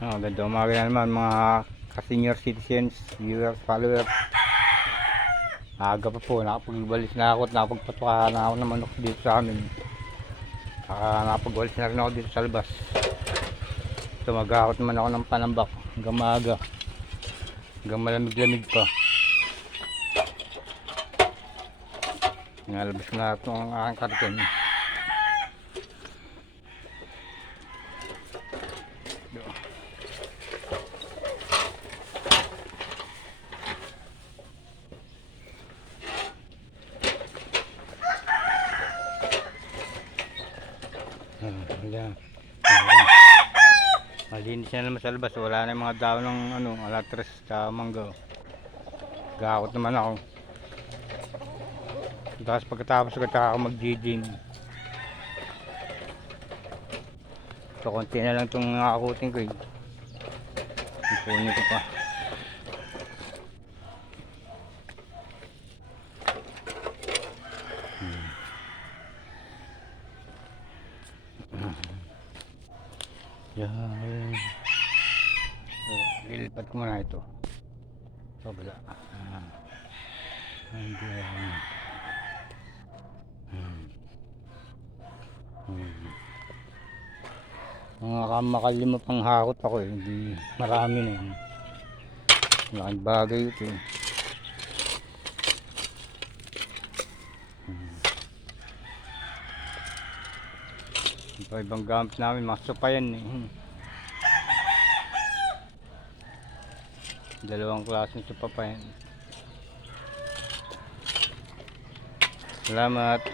Oh, ganda umaga na naman mga ka-senior citizens, viewers, followers. Aga pa po, nakapagbalis na ako at nakapagpatuka na ako ng manok dito sa amin. Saka nakapagwalis na rin ako dito sa labas. Tumagakot naman ako ng panambak hanggang maaga. Hanggang malamig-lamig pa. Nalabas na itong aking karton. Ayan. Malinis na naman sa labas. Wala na yung mga daon ng ano, alatres sa mangga. Gakot naman ako. Tapos pagkatapos ko ako mag-jijing. So, konti na lang itong nakakutin ko eh. Ipunin ko pa. Yan. So, lilipat ko muna ito. So, bala. Ah. Ayan. Hmm. Mga kamakalima pang hakot ako eh. Hindi marami na yun. Malaking bagay ito eh. Ito ibang gamit namin, mga supayan eh. Dalawang klaseng supa pa yan. Salamat.